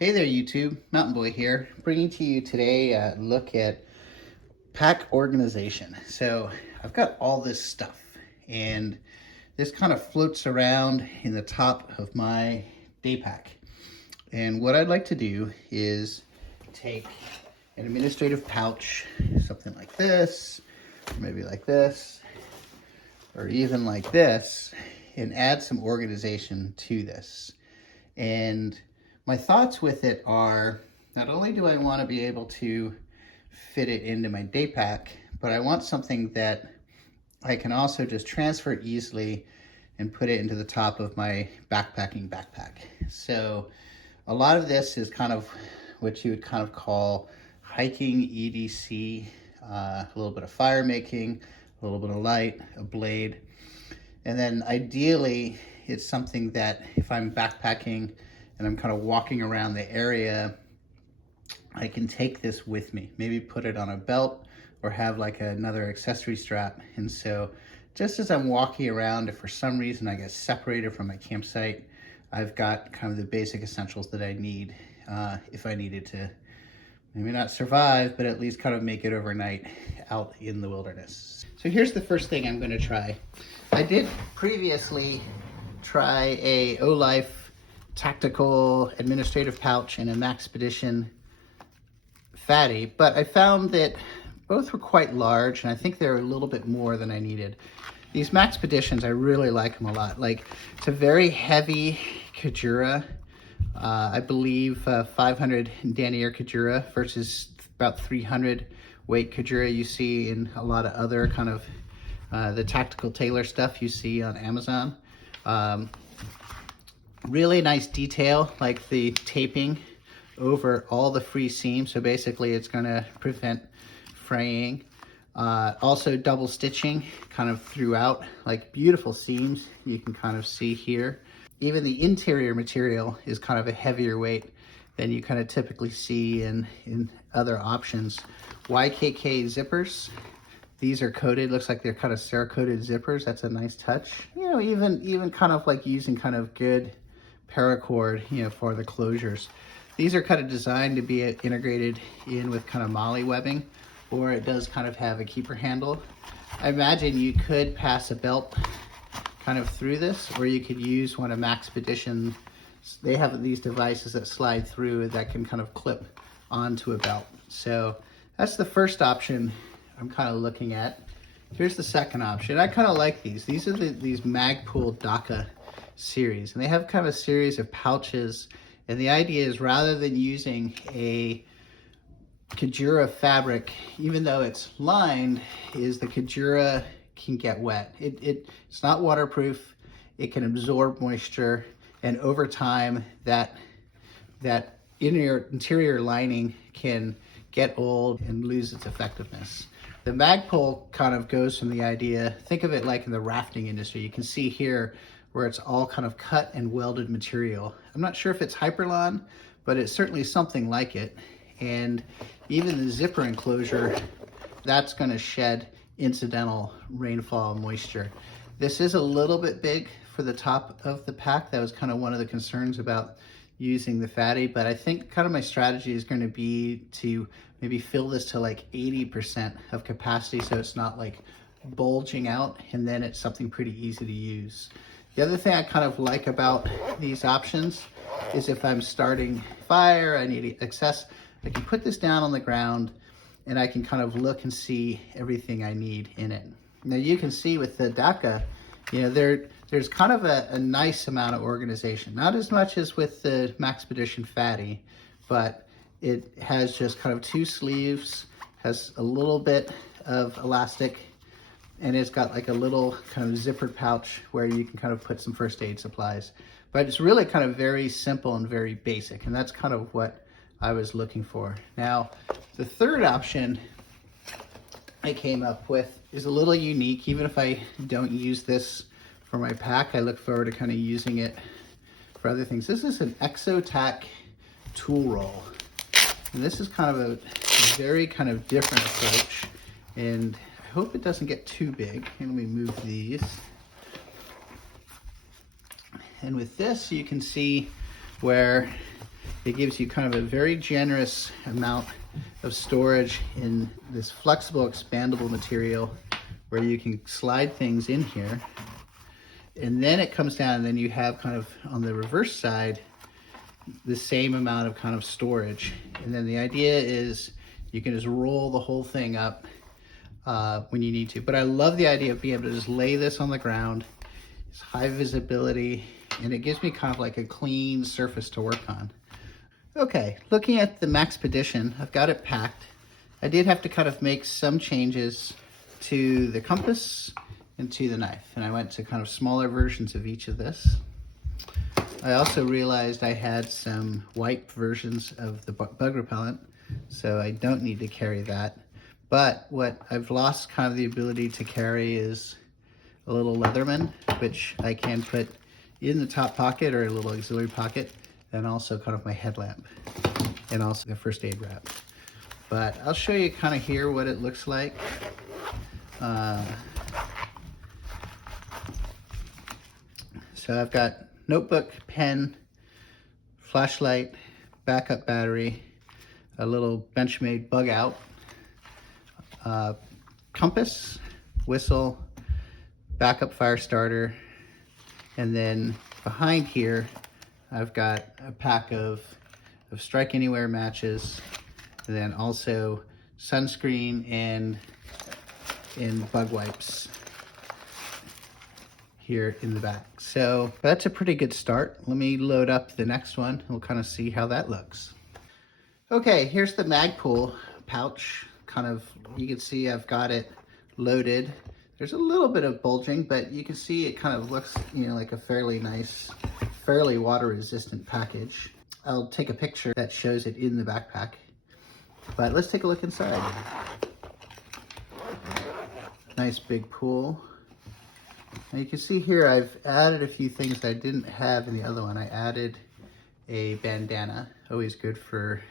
Hey there YouTube, Mountain Boy here, bringing to you today a look at pack organization. So I've got all this stuff and this kind of floats around in the top of my day pack. And what I'd like to do is take an administrative pouch, something like this, or maybe like this, or even like this, and add some organization to this. And my thoughts with it are, not only do I want to be able to fit it into my day pack, but I want something that I can also just transfer easily and put it into the top of my backpacking backpack. So a lot of this is kind of what you would kind of call hiking EDC, a little bit of fire making, a little bit of light, a blade. And then ideally, it's something that if I'm backpacking and I'm kind of walking around the area, I can take this with me, maybe put it on a belt or have like another accessory strap. And so just as I'm walking around, if for some reason I get separated from my campsite, I've got kind of the basic essentials that I need if I needed to maybe not survive, but at least kind of make it overnight out in the wilderness. So here's the first thing I'm going to try. I did previously try a O-Life tactical administrative pouch and a Maxpedition fatty, but I found that both were quite large, and I think they're a little bit more than I needed. These Maxpeditions, I really like them a lot. Like, it's a very heavy Kajura. I believe 500 denier Kajura versus about 300 weight Kajura you see in a lot of other kind of the tactical tailor stuff you see on Amazon. Really nice detail, like the taping over all the free seams. So basically it's going to prevent fraying. Also double stitching kind of throughout, like beautiful seams you can kind of see here. Even the interior material is kind of a heavier weight than you kind of typically see in other options. YKK zippers. These are coated, looks like they're kind of Cerakoted zippers. That's a nice touch. You know, even kind of like using kind of good paracord, you know, for the closures. These are kind of designed to be integrated in with kind of MOLLE webbing, or it does kind of have a keeper handle. I imagine you could pass a belt kind of through this, or you could use one of Maxpedition. They have these devices that slide through that can kind of clip onto a belt. So that's the first option I'm kind of looking at. Here's the second option. I kind of like these. These are these Magpul DAKA series, and they have kind of a series of pouches. And the idea is, rather than using a Kajura fabric, even though it's lined, is the Kajura can get wet. It's not waterproof. It can absorb moisture, and over time that interior lining can get old and lose its effectiveness. The Magpul kind of goes from the idea, think of it like in the rafting industry. You can see here where it's all kind of cut and welded material. I'm not sure if it's Hyperlon, but it's certainly something like it. And even the zipper enclosure, that's going to shed incidental rainfall moisture. This is a little bit big for the top of the pack. That was kind of one of the concerns about using the fatty, but I think kind of my strategy is going to be to maybe fill this to like 80% of capacity, so it's not like bulging out, and then it's something pretty easy to use. The other thing I kind of like about these options is if I'm starting fire, I need access, I can put this down on the ground and I can kind of look and see everything I need in it. Now you can see with the DAKA, you know, there's kind of a nice amount of organization. Not as much as with the Maxpedition fatty, but it has just kind of two sleeves, has a little bit of elastic, and it's got like a little kind of zippered pouch where you can kind of put some first aid supplies. But it's really kind of very simple and very basic, and that's kind of what I was looking for. Now, the third option I came up with is a little unique. Even if I don't use this for my pack, I look forward to kind of using it for other things. This is an Exotac tool roll. And this is kind of a very kind of different approach, and I hope it doesn't get too big. And let me move these. And with this, you can see where it gives you kind of a very generous amount of storage in this flexible, expandable material where you can slide things in here. And then it comes down, and then you have kind of on the reverse side the same amount of kind of storage. And then the idea is you can just roll the whole thing up when you need to. But I love the idea of being able to just lay this on the ground. It's high visibility, and it gives me kind of like a clean surface to work on. Okay, looking at the Maxpedition, I've got it packed. I did have to kind of make some changes to the compass and to the knife, and I went to kind of smaller versions of each of this. I also realized I had some wipe versions of the bug repellent, so I don't need to carry that. But what I've lost kind of the ability to carry is a little Leatherman, which I can put in the top pocket or a little auxiliary pocket, and also kind of my headlamp, and also the first aid wrap. But I'll show you kind of here what it looks like. So I've got notebook, pen, flashlight, backup battery, a little Benchmade bug out, compass, whistle, backup fire starter, and then behind here I've got a pack of Strike Anywhere matches, and then also sunscreen and bug wipes here in the back. So that's a pretty good start. Let me load up the next one. We'll kind of see how that looks. Okay, here's the Magpul pouch. Kind of, you can see I've got it loaded. There's a little bit of bulging, but you can see it kind of looks, you know, like a fairly nice, fairly water resistant package. I'll take a picture that shows it in the backpack, but let's take a look inside. Nice big pool. Now you can see here I've added a few things that I didn't have in the other one. I added a bandana, always good for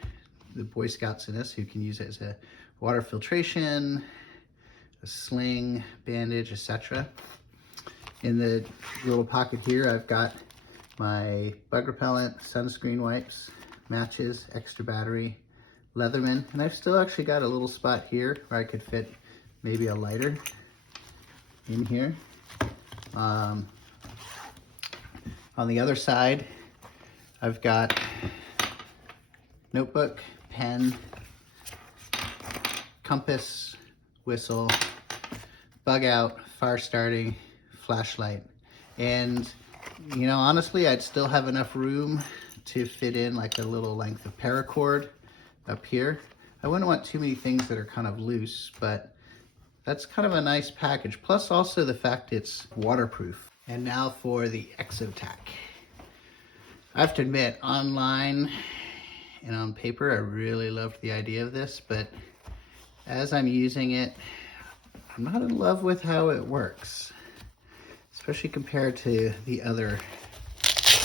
the Boy Scouts in this who can use it as a water filtration, a sling, bandage, etc. In the little pocket here I've got my bug repellent, sunscreen wipes, matches, extra battery, Leatherman, and I've still actually got a little spot here where I could fit maybe a lighter in here. On the other side, I've got notebook, pen, compass, whistle, bug out, fire starting, flashlight. And, you know, honestly, I'd still have enough room to fit in like a little length of paracord up here. I wouldn't want too many things that are kind of loose, but that's kind of a nice package. Plus also the fact it's waterproof. And now for the Exotac. I have to admit, online and on paper, I really loved the idea of this, but as I'm using it, I'm not in love with how it works, especially compared to the other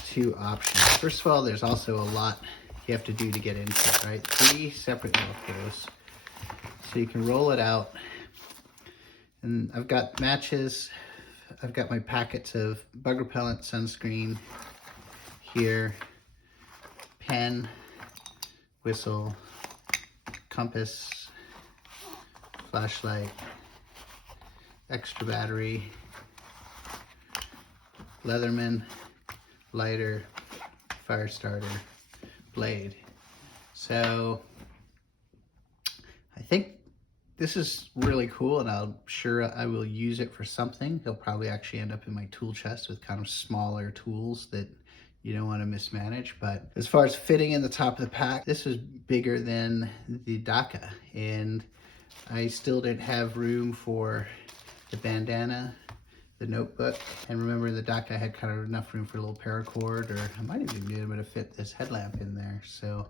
two options. First of all, there's also a lot you have to do to get into it, right? 3 separate Velcros. So you can roll it out. And I've got matches. I've got my packets of bug repellent, sunscreen here, pen, whistle, compass, flashlight, extra battery, Leatherman, lighter, fire starter, blade. So I think this is really cool, and I'm sure I will use it for something. It'll probably actually end up in my tool chest with kind of smaller tools that you don't want to mismanage. But as far as fitting in the top of the pack, this is bigger than the DAKA, and I still didn't have room for the bandana, the notebook, and remember the DAKA had kind of enough room for a little paracord, or I might even be able to fit this headlamp in there. So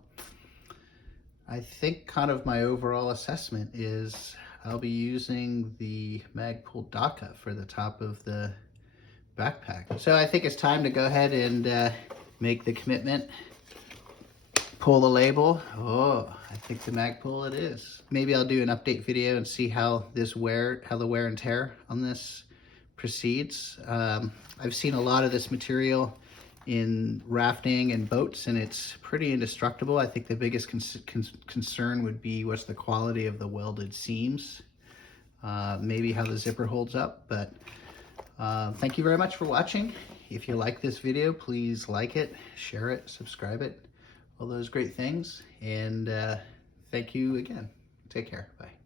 I think kind of my overall assessment is I'll be using the Magpul DAKA for the top of the backpack. So I think it's time to go ahead and make the commitment. Pull the label. Oh, I think the Magpul it is. Maybe I'll do an update video and see how the wear and tear on this proceeds. I've seen a lot of this material in rafting and boats, and it's pretty indestructible. I think the biggest concern would be what's the quality of the welded seams, maybe how the zipper holds up. But thank you very much for watching. If you like this video, please like it, share it, subscribe it, all those great things. And thank you again. Take care. Bye.